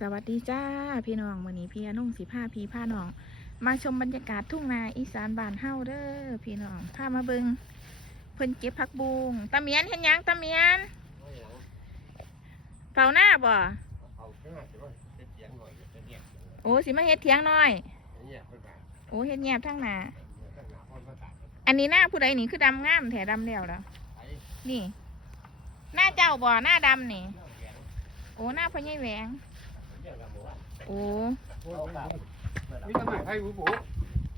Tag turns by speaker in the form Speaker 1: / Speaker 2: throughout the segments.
Speaker 1: สวัสดีจ้าพี่น้องวันนี้พี่นุ่งสีผ้าพี่ผ้าน้อง มาชมบรรยากาศทุ่งนาอีสานบ้านเฮาเด้อพี่น้องพามาเบิงเพิ่นเก็บผักบุงตาเมียนเห็นหยังตาเมียนเฝ้าหน้าบ่โอ้สิมาเฮ็ดเถียงหน่อยโอ้เฮ็ดแยบทั้งหนาอันนี้หน้าผู้ใดนี่คือดำงามแถดำแล้วแล้วนี่ หน้าเจ้าบ่หน้าดำนี่ โอ้หน้าพ่อใหญ่แหวง โอ้
Speaker 2: มีตำแหน่งให้ผู้บุ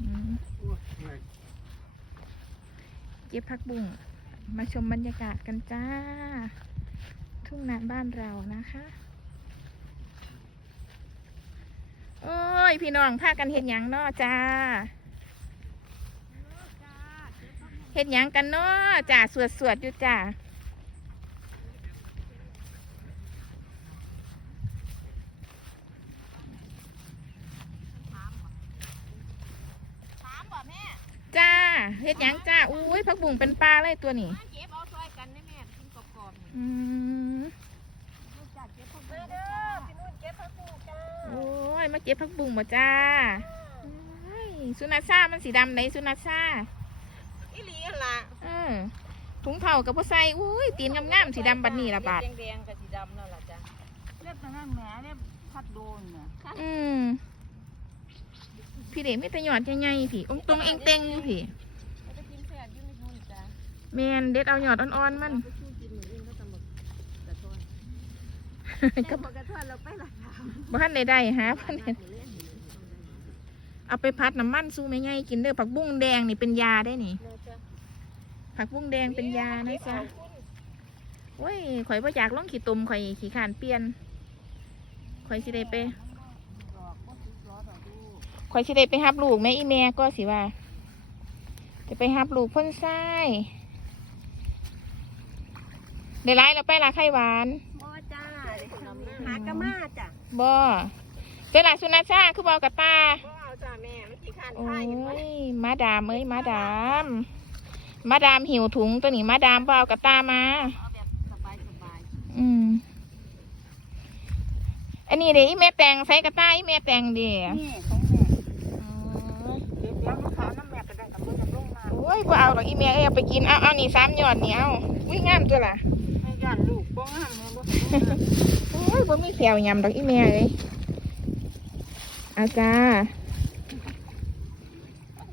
Speaker 1: อืมเก็บผักบุ้งมาชมบรรยากาศกันจ้า ทุ่งนาบ้านเรานะคะ โอ้ย พี่น้องพากันเห็นหยังเนาะจ้าเห็นหยังกันเนาะจ้าสวดสวดๆอยู่จ้า
Speaker 3: ถามบ่แม่
Speaker 1: จ้า เห็ดหยังจ้าอุ้ยผักบุ้งเป็นปลาเลยตัวนี้
Speaker 3: มาเก็บเอาซอยกันได้แม่กินกรอบๆนี่
Speaker 1: อืม
Speaker 3: ลูกจักเก็บผักบุ้งเด้อพี่นุ่นเก็บผักบุ้งจ้า
Speaker 1: โอ้ยมาเก็บผักบุ้งมาจ้าโอ้ยสุนัขซ่ามันสีดำไหนสุนัขซ่า
Speaker 3: อีหลีหั่นล่ะ
Speaker 1: เออถุงเท้ากับพ่อใส่อุ้ยตีนงามๆสีดำบัดนี้ละบาท
Speaker 3: แดงๆกับสีดำนั่นล่ะจ้ะเล็บนั่นแหมเล็บพัดโดนน่ะ
Speaker 1: อืมพี่เด็กไม่ตะหยอดใหญ่ๆพี่องตรงเองเต็งอยู่พี่ แมนเด็ดเอาหยอดอ่อนๆมัน
Speaker 3: ไปชูกินมื้ออื่นก็ตำบักกระท้อน
Speaker 1: ก็
Speaker 3: แต่บักกระท้อนเราไปละค่ะ
Speaker 1: บ้านใดได้หาพันเห็นเอาไปพัดน้ำมันสู้ไม่ง่ายกินเด้อผักบุ้งแดงนี่เป็นยาได้นี่
Speaker 3: เนาะจ้ะ
Speaker 1: ผักบุ้งแดงเป็นยานะจ๊ะโอ้ยข่อยบ่อยากลองขี่ตุ่มข่อยขี่ขานเปลี่ยนข่อยสิได้ไป
Speaker 3: ดอกบ่สิรอดอกดู
Speaker 1: ข่อยสิได้ไปฮับลูกแม่อีแม่ก็สิว่า จะไปฮับลูกพ่นทรายเดี๋ยวไล่เราไปละไข่หวาน
Speaker 3: บ่จ้าหากะมาจ้ะ
Speaker 1: บ่เจ้าหลาสุนัขชาคือบอกกับตา
Speaker 3: บ่เอาจ้ะแม่มันสิคร้าน
Speaker 1: โอ้
Speaker 3: ทายเห็นบ่
Speaker 1: ยมาดามเอ้ยมาดาม มาดามหิวถุงตัวนี้มาดามบ่เอากับตามา
Speaker 3: เอาแบบสบายๆ
Speaker 1: อืมอันนี้เดี๋ยวอีแม่แต่งใส่กระต่ายอีแม่แต่งเดี๋ยว
Speaker 3: นี่ของแม่เดี๋ยวเดี๋ยวลูกค้าน้ำแม่ก็ได้กับมือจะลงมา
Speaker 1: โอ้ยบ่เอาหรอกอีแม่เอ้ยเอาไปกิน เอาเอานี่สามหยอดนี่เอาอุ้ยงามตัวล่ะ
Speaker 3: ให้ย่านลูก บ้องห้ามแม่บ่
Speaker 1: โอ้ยบ่มีแขวยำดอกอีแม่เลยอาจ้า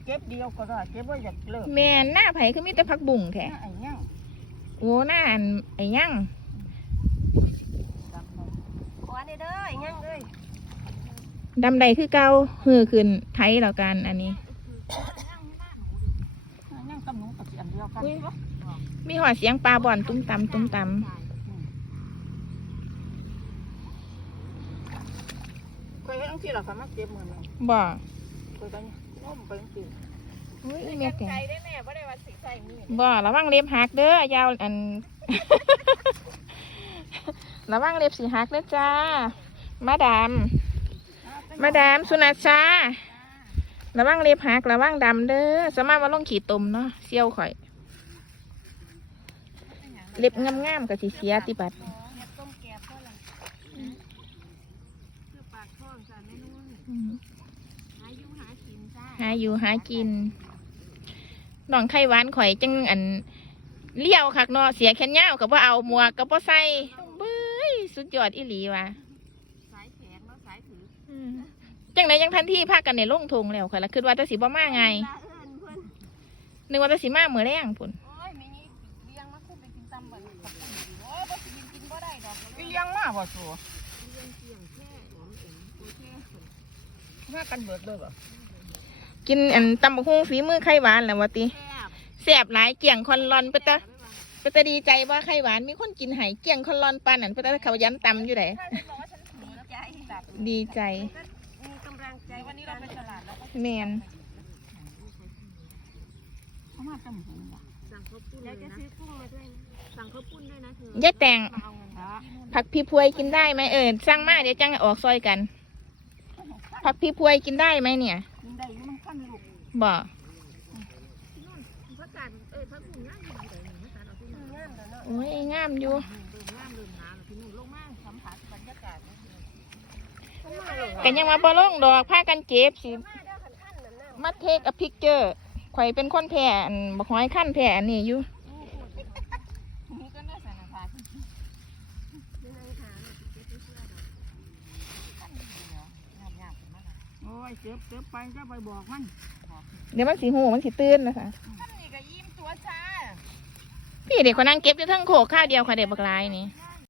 Speaker 3: เก็บเดียวก็ได้เก็บว่าอยากเลิก
Speaker 1: แม่นหน้าไผคือมีแต่ผักบุ้งแท้
Speaker 3: ไอ้ยัง
Speaker 1: โอ้หน้าอันไอ้ยั่ง
Speaker 3: ขอนี่เด้อไอ้ยังเอ้ย
Speaker 1: ดำใดคือเก่าหือขึ้นไทยแล้วกันอันนี้
Speaker 3: ยังกับหนูกับสิอันเดียวกัน
Speaker 1: อุ๊ยมีหอดเสียงปลาบ่อนตุ้มตำตุ้มต
Speaker 3: เคยเห็นที่เราสามารถเก็บมือนึงำ
Speaker 1: บ่
Speaker 3: เคยไปง้มไปจริง
Speaker 1: โอ้ยอีแม่แต่ง
Speaker 3: ใจได้แม่บ่ได้ว่าสิใส่มือ
Speaker 1: บ่ระวังเล็บหักเด้อยาวอัน ระวังเล็บสีหักเด้อจ้า มาดาม มาดามสุนัขชาระวังเล็บหักระวังดำเด้อสามารถมาลงขีดตมเนาะเซี่ยวข่อย เล็บงามๆกับสีเสียติบัด
Speaker 3: เก็บต้มแกบก็ล่ะคือปากท้อง จ้ะแม่นุ่น
Speaker 1: อืม
Speaker 3: หาอยู่หากินจ้า
Speaker 1: หาอยู่หากินน้องไข่หวานข่อยจังอันเลี้ยวคักเนาะเสียแขนยาวกับว่าเอาหมวกกับว่าใส่เบ้ยสุดยอดอีหลีว่ะ
Speaker 3: สายแขนเนาะสายถือ
Speaker 1: อืมจังไหนยังทันที่พากันในลงทงแล้วข่อยละคิดว่าแตะสิบ่มาไง
Speaker 3: ตาเอิ้นเพิ่น
Speaker 1: นึกว่าแตะสิมาเมื่อแรงพุ่น
Speaker 3: โอ้ยมีนี่เลี้ยงมาคุ้มไปกินตำบัดนี้ขอบคุณดีโอ้ยบ่สิกินกินบ่ได้ดอก
Speaker 2: เลี้ยงมาบ่สัว
Speaker 3: เลี้ยงเกี่ยงแค่หอมเอ็มโอเค
Speaker 2: มากันเบิดเลยบ่
Speaker 1: กินอันตำบักหุ่งฝีมือไข่หวานแหล้ววะติ
Speaker 3: แซ่บ
Speaker 1: แสบหลายเกี่ยงคอนรอนไปตะไปตะดีใจว่าไข่หวานมีคนกินไห้เกี่ยงคอนรอนปานนั่นไปตะเขายันตำอยู่ไหน
Speaker 3: ถ้าฉันบอกว่าฉันดีใจแบบ
Speaker 1: ดีใจ
Speaker 3: มีกำลังใจวันนี้เราไปตลาดแล้วก็
Speaker 1: แมน
Speaker 3: เขามาตั้งหูสั่งข้าวปุ้นแล้วจะซื้อกุ้งมาด้วยสั่งข้าวปุ้นด้วยนะเธอยา
Speaker 1: ยแต่ง
Speaker 3: มาเอาเงินนะ
Speaker 1: ผักพี่พวยกินได้ไหมเออสร้างมาเดี๋ยวจังออกซอยกัน ผักพี่พวยกินได้ไหมเนี่ย
Speaker 3: กินได้อยู่มันขั้นลูก
Speaker 1: บ่
Speaker 3: พักกาดเอ้ยพักหุ่นง่ายอยู่ไหนพักกาดเอาที่งามเลยเนาะ
Speaker 1: โอ้ยงามอยู่
Speaker 3: เดินงามเดินหาพี่นุ่นลงมาสัมผัสบรรยากาศ
Speaker 1: กันยังมาบ่ลงดอกพากันเจ็บสิมาเทคอพิกเจอร์ข่อยเป็นคนแพ้อันบักหอยขั้นแพ้อันนี้อยู่
Speaker 2: โอ้ยเก็บเก็บไปก็ไปบอกมัน
Speaker 1: เดี๋ยวมันสีหูมันสีตื่นนะคะ
Speaker 2: นี่ก็ยิ้มตัวชา
Speaker 1: พี่เด็กคนนั่งเก็บอยู่ทั้งโขกข้าวเดียวค่ะเด็กบักลายนี่
Speaker 2: น้